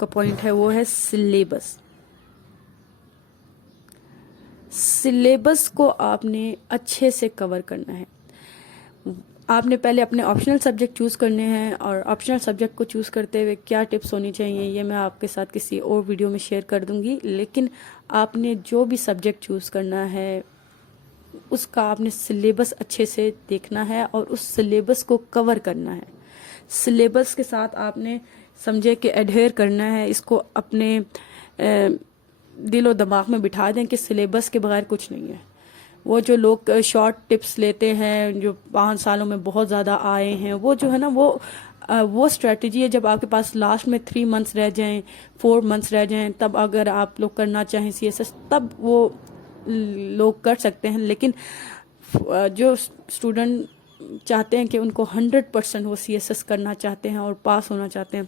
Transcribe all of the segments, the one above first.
کا پوائنٹ ہے وہ ہے سلیبس. سلیبس کو آپ نے اچھے سے کور کرنا ہے. آپ نے پہلے اپنے آپشنل سبجیکٹ چوز کرنے ہیں، اور آپشنل سبجیکٹ کو چوز کرتے ہوئے کیا ٹپس ہونی چاہیے یہ میں آپ کے ساتھ کسی اور ویڈیو میں شیئر کر دوں گی. لیکن آپ نے جو بھی سبجیکٹ چوز کرنا ہے اس کا آپ نے سلیبس اچھے سے دیکھنا ہے اور اس سلیبس کو کور کرنا ہے. سلیبس کے ساتھ آپ نے سمجھے کہ ایڈہیر کرنا ہے، اس کو اپنے دل و دماغ میں بٹھا دیں کہ سلیبس کے بغیر کچھ نہیں ہے. وہ جو لوگ شارٹ ٹپس لیتے ہیں جو 5 سالوں میں بہت زیادہ آئے ہیں، وہ جو ہے نا وہ اسٹریٹجی ہے. جب آپ کے پاس لاسٹ میں 3 منتھس رہ جائیں، 4 منتھس رہ جائیں، تب اگر آپ لوگ کرنا چاہیں CSS تب وہ لوگ کر سکتے ہیں. لیکن جو اسٹوڈنٹ چاہتے ہیں کہ ان کو 100% وہ CSS کرنا چاہتے ہیں اور پاس ہونا چاہتے ہیں،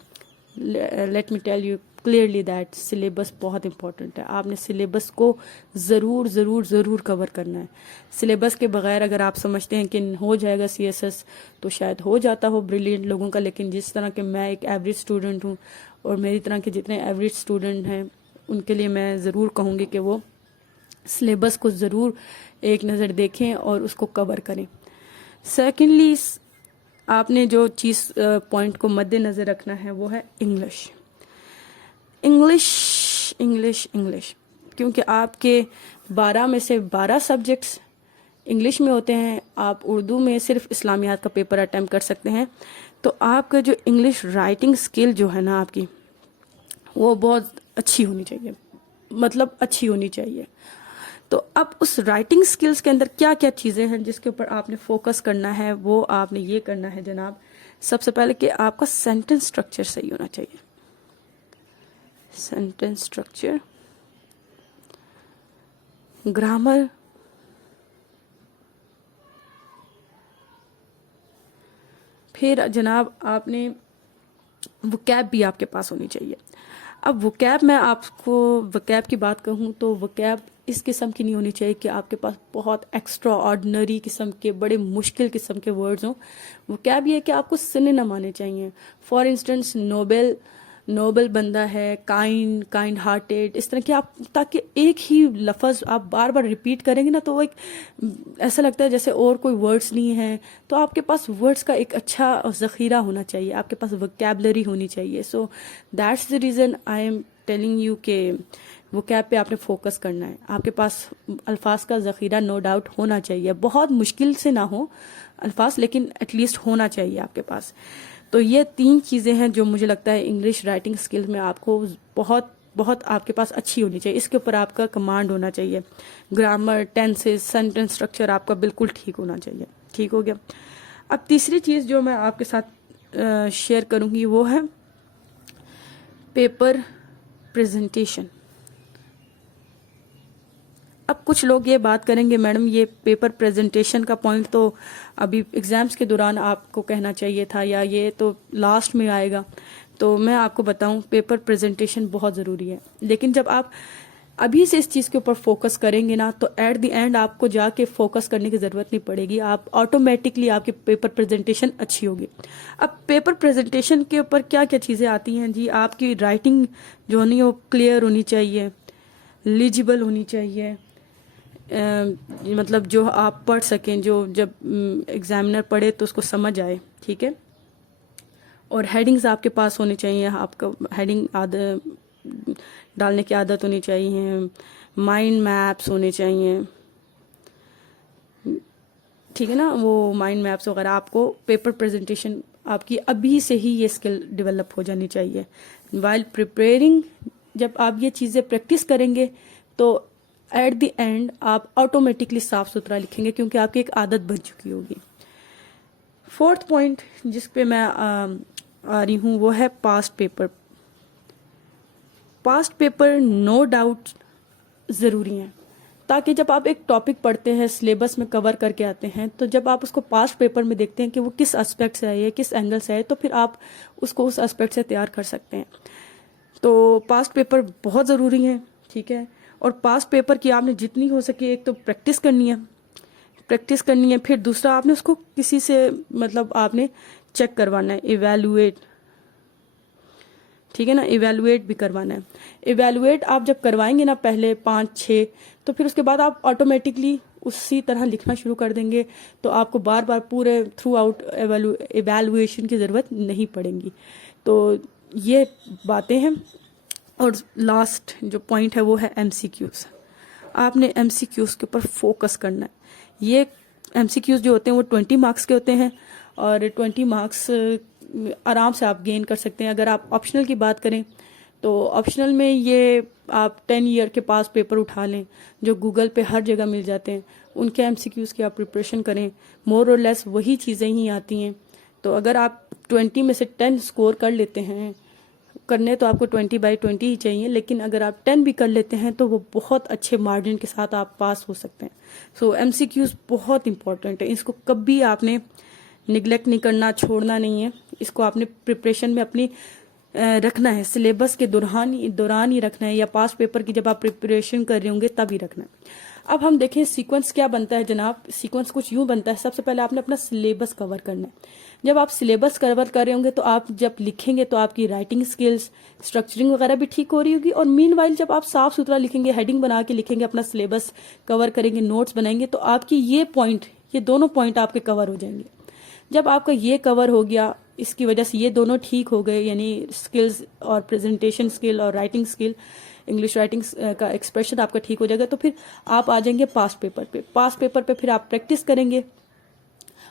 let me tell you clearly that syllabus بہت امپورٹنٹ ہے. آپ نے سلیبس کو ضرور ضرور ضرور کور کرنا ہے. سلیبس کے بغیر اگر آپ سمجھتے ہیں کہ ہو جائے گا CSS تو شاید ہو جاتا ہو بریلینٹ لوگوں کا. لیکن جس طرح کہ میں ایک ایوریج اسٹوڈنٹ ہوں اور میری طرح کے جتنے ایوریج اسٹوڈنٹ ہیں ان کے لیے میں ضرور کہوں گی کہ وہ سلیبس کو ضرور ایک نظر دیکھیں اور اس کو کور کریں. سیکنڈلی آپ نے جو چیز پوائنٹ کو مد نظر رکھنا ہے وہ ہے انگلش. انگلش کیونکہ آپ کے 12 میں سے 12 سبجیکٹس انگلش میں ہوتے ہیں. آپ اردو میں صرف اسلامیات کا پیپر اٹیمپٹ کر سکتے ہیں. تو آپ کا جو انگلش رائٹنگ سکل جو ہے نا آپ کی وہ بہت اچھی ہونی چاہیے، مطلب اچھی ہونی چاہیے. تو اب اس رائٹنگ سکلز کے اندر کیا کیا چیزیں ہیں جس کے اوپر آپ نے فوکس کرنا ہے، وہ آپ نے یہ کرنا ہے جناب. سب سے پہلے کہ آپ کا سینٹنس سٹرکچر صحیح ہونا چاہیے. سینٹنس سٹرکچر، گرامر، پھر جناب آپ نے وکیب بھی آپ کے پاس ہونی چاہیے. اب وکیب میں آپ کو وکیب کی بات کہوں تو وکیب اس قسم کی نہیں ہونی چاہیے کہ آپ کے پاس بہت ایکسٹرا آرڈنری قسم کے بڑے مشکل قسم کے ورڈز ہوں. وکیب یہ کہ آپ کو سنونیم آنے چاہیے. فار انسٹنس نوبل بندہ ہے، کائنڈ ہارٹیڈ، اس طرح کہ آپ تاکہ ایک ہی لفظ آپ بار بار ریپیٹ کریں گے نا تو وہ ایک ایسا لگتا ہے جیسے اور کوئی ورڈز نہیں ہیں. تو آپ کے پاس ورڈز کا ایک اچھا ذخیرہ ہونا چاہیے، آپ کے پاس وکیبلری ہونی چاہیے. So that's the reason I am telling you کہ وکیب پہ آپ نے فوکس کرنا ہے. آپ کے پاس الفاظ کا ذخیرہ نو ڈاؤٹ ہونا چاہیے، بہت مشکل سے نہ ہو الفاظ لیکن ایٹ لیسٹ ہونا چاہیے آپ کے پاس. تو یہ 3 چیزیں ہیں جو مجھے لگتا ہے انگلش رائٹنگ اسکل میں آپ کو بہت آپ کے پاس اچھی ہونی چاہیے. اس کے اوپر آپ کا کمانڈ ہونا چاہیے. گرامر، ٹینسز، سینٹنس اسٹرکچر آپ کا بالکل ٹھیک ہونا چاہیے. ٹھیک ہو گیا. اب تیسری چیز جو میں آپ کے ساتھ شیئر کروں گی وہ ہے پیپر پریزنٹیشن. اب کچھ لوگ یہ بات کریں گے میڈم یہ پیپر پریزنٹیشن کا پوائنٹ تو ابھی ایگزامس کے دوران آپ کو کہنا چاہیے تھا، یا یہ تو لاسٹ میں آئے گا. تو میں آپ کو بتاؤں پیپر پریزنٹیشن بہت ضروری ہے. لیکن جب آپ ابھی سے اس چیز کے اوپر فوکس کریں گے نا تو ایٹ دی اینڈ آپ کو جا کے فوکس کرنے کی ضرورت نہیں پڑے گی. آپ آٹومیٹکلی آپ کی پیپر پریزنٹیشن اچھی ہوگی. اب پیپر پریزنٹیشن کے اوپر کیا کیا چیزیں آتی ہیں جی؟ آپ کی رائٹنگ جو ہونی وہ کلیئر ہونی چاہیے، لیجیبل ہونی چاہیے، مطلب جو آپ پڑھ سکیں، جو جب ایگزامنر پڑھے تو اس کو سمجھ آئے. ٹھیک ہے. اور ہیڈنگز آپ کے پاس ہونی چاہیے، آپ کا ہیڈنگ ڈالنے کی عادت ہونی چاہیے. مائنڈ میپس ہونے چاہیے. ٹھیک ہے نا، وہ مائنڈ میپس وغیرہ آپ کو پیپر پریزنٹیشن آپ کی ابھی سے ہی یہ اسکل ڈیولپ ہو جانی چاہیے. وائل پریپیئرنگ جب آپ یہ چیزیں پریکٹس کریں گے تو ایٹ دی اینڈ آپ آٹومیٹکلی صاف ستھرا لکھیں گے کیونکہ آپ کی ایک عادت بن چکی ہوگی. 4تھ پوائنٹ جس پہ میں آ رہی ہوں وہ ہے past paper. Past paper no doubt ضروری ہیں تاکہ جب آپ ایک ٹاپک پڑھتے ہیں سلیبس میں کور کر کے آتے ہیں تو جب آپ اس کو پاسٹ پیپر میں دیکھتے ہیں کہ وہ کس اسپیکٹ سے ہے، کس اینگل سے ہے، تو پھر آپ اس کو اس اسپیکٹ سے تیار کر سکتے ہیں. تو پاسٹ پیپر بہت ضروری ہیں. ٹھیک ہے. اور پاسٹ پیپر کی آپ نے جتنی ہو سکے ایک تو پریکٹس کرنی ہے، پھر دوسرا آپ نے اس کو کسی سے مطلب آپ نے چیک کروانا ہے، ایویلویٹ. ٹھیک ہے نا. ایویلویٹ بھی کروانا ہے. ایویلویٹ آپ جب کروائیں گے نا پہلے 5-6 تو پھر اس کے بعد آپ آٹومیٹکلی اسی طرح لکھنا شروع کر دیں گے, تو آپ کو بار بار پورے تھرو آؤٹ ایویلویشن کی ضرورت نہیں پڑیں گی. تو یہ باتیں ہیں. اور لاسٹ جو پوائنٹ ہے وہ ہے ایم سی کیوز. آپ نے ایم سی کیوز کے اوپر فوکس کرنا ہے. یہ ایم سی کیوز جو ہوتے ہیں وہ 20 مارکس کے ہوتے ہیں, اور 20 مارکس آرام سے آپ گین کر سکتے ہیں. اگر آپ آپشنل کی بات کریں تو آپشنل میں یہ آپ 10 ایئر کے پاس پیپر اٹھا لیں جو گوگل پہ ہر جگہ مل جاتے ہیں, ان کے ایم سی کیوز کی آپ پریپریشن کریں. مور اور لیس وہی چیزیں ہی آتی ہیں. تو اگر آپ 20 میں سے 10 اسکور کر لیتے ہیں, کرنے تو آپ کو 20/20 ہی چاہیے, لیکن اگر آپ 10 بھی کر لیتے ہیں تو وہ بہت اچھے مارجن کے ساتھ آپ پاس ہو سکتے ہیں. سو ایم سی کیوز بہت امپورٹنٹ ہے, اس کو کبھی آپ نے نگلیکٹ نہیں کرنا, چھوڑنا نہیں ہے. اس کو آپ نے پریپریشن میں اپنی رکھنا ہے, سلیبس کے دوران ہی رکھنا ہے, یا پاس پیپر کی جب آپ پریپریشن کر رہے ہوں گے تب ہی رکھنا ہے. اب ہم دیکھیں سیکوینس کیا بنتا ہے جناب. سیکوینس کچھ یوں بنتا ہے, سب سے پہلے آپ نے اپنا سلیبس کور کرنا ہے. جب آپ سلیبس کور کر رہے ہوں گے تو آپ جب لکھیں گے تو آپ کی رائٹنگ سکلز, اسٹرکچرنگ وغیرہ بھی ٹھیک ہو رہی ہوگی. اور مین وائل جب آپ صاف ستھرا لکھیں گے, ہیڈنگ بنا کے لکھیں گے, اپنا سلیبس کور کریں گے, نوٹس بنائیں گے, تو آپ کی یہ دونوں پوائنٹ آپ کے کور ہو جائیں گے. جب آپ کا یہ کور ہو گیا, اس کی وجہ سے یہ دونوں ٹھیک ہو گئے, یعنی سکلز اور پریزنٹیشن سکل اور رائٹنگ سکل, انگلش رائٹنگ کا ایکسپریشن آپ کا ٹھیک ہو جائے گا, تو پھر آپ آ جائیں گے پاس پیپر پہ. پاس پیپر پہ پھر آپ پریکٹس کریں گے,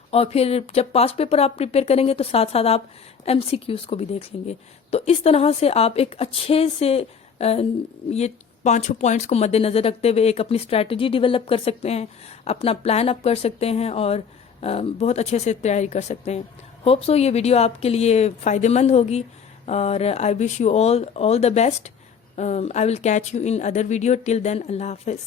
اور پھر جب پاس پیپر آپ پریپیئر کریں گے تو ساتھ ساتھ آپ ایم سی کیوز کو بھی دیکھ لیں گے. تو اس طرح سے آپ ایک اچھے سے یہ 5 پوائنٹس کو مد نظر رکھتے ہوئے ایک اپنی اسٹریٹجی ڈیولپ کر سکتے ہیں, اپنا پلان اپ کر سکتے ہیں, اور بہت اچھے سے تیاری کر سکتے ہیں. ہوپ سو یہ ویڈیو آپ کے لیے فائدہ مند ہوگی, اور I wish you all the best. I will catch you in other video. Till then, Allah Hafiz.